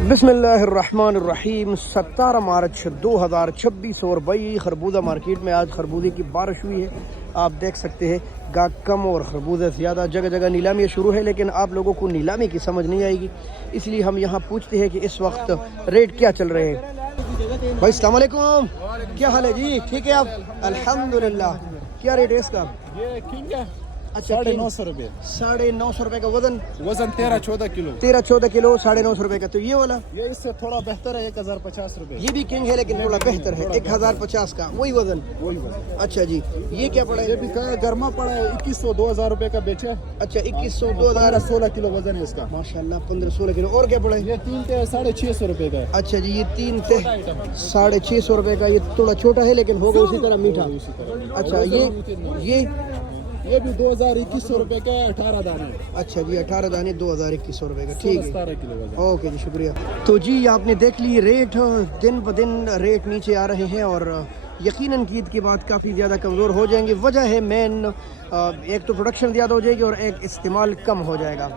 बिस्मिल्लाहिर्रहमानिर्रहीम 17 मार्च 2026 और भाई खरबूजा मार्केट में आज खरबूजे की बारिश हुई है। आप देख सकते हैं गाहक कम और खरबूजे ज़्यादा, जगह जगह नीलामी शुरू है, लेकिन आप लोगों को नीलामी की समझ नहीं आएगी, इसलिए हम यहाँ पूछते हैं कि इस वक्त रेट क्या चल रहे हैं। भाई अस्सलाम वालेकुम, क्या हाल है जी? ठीक है आप? अल्हम्दुलिल्लाह। क्या रेट है इसका? ये किंग है अच्छा, 950 रुपये। 950 रुपये का वजन 13-14 किलो। 13-14 किलो 950 रुपये का। तो ये वाला ये इससे थोड़ा बेहतर है, 1050 रुपये। ये भी किंग है लेकिन थोड़ा बेहतर है, 1050 का वही वजन। अच्छा जी, ये क्या पड़ा ये है? भी गर्मा पड़ा है, 2100-2000 रुपये का बेचा। अच्छा 2100 2000 16 किलो वजन है इसका माशाल्लाह, 15-16 किलो। और क्या पड़ा है? ये 3 से 650 रुपये का है। अच्छा जी, ये 3 से 650 रुपये का। ये थोड़ा छोटा है लेकिन होगा उसी तरह मीठा। अच्छा ये भी 2100 रुपये का 18 दाने। अच्छा जी, 18 दाने 2100 रुपये का। ठीक है, 17 किलो वजन। ओके जी, शुक्रिया। तो जी आपने देख ली रेट, दिन ब दिन रेट नीचे आ रहे हैं और यकीनन ईद के बाद काफ़ी ज़्यादा कमज़ोर हो जाएंगे। वजह है मेन, एक तो प्रोडक्शन ज़्यादा हो जाएगी और एक इस्तेमाल कम हो जाएगा।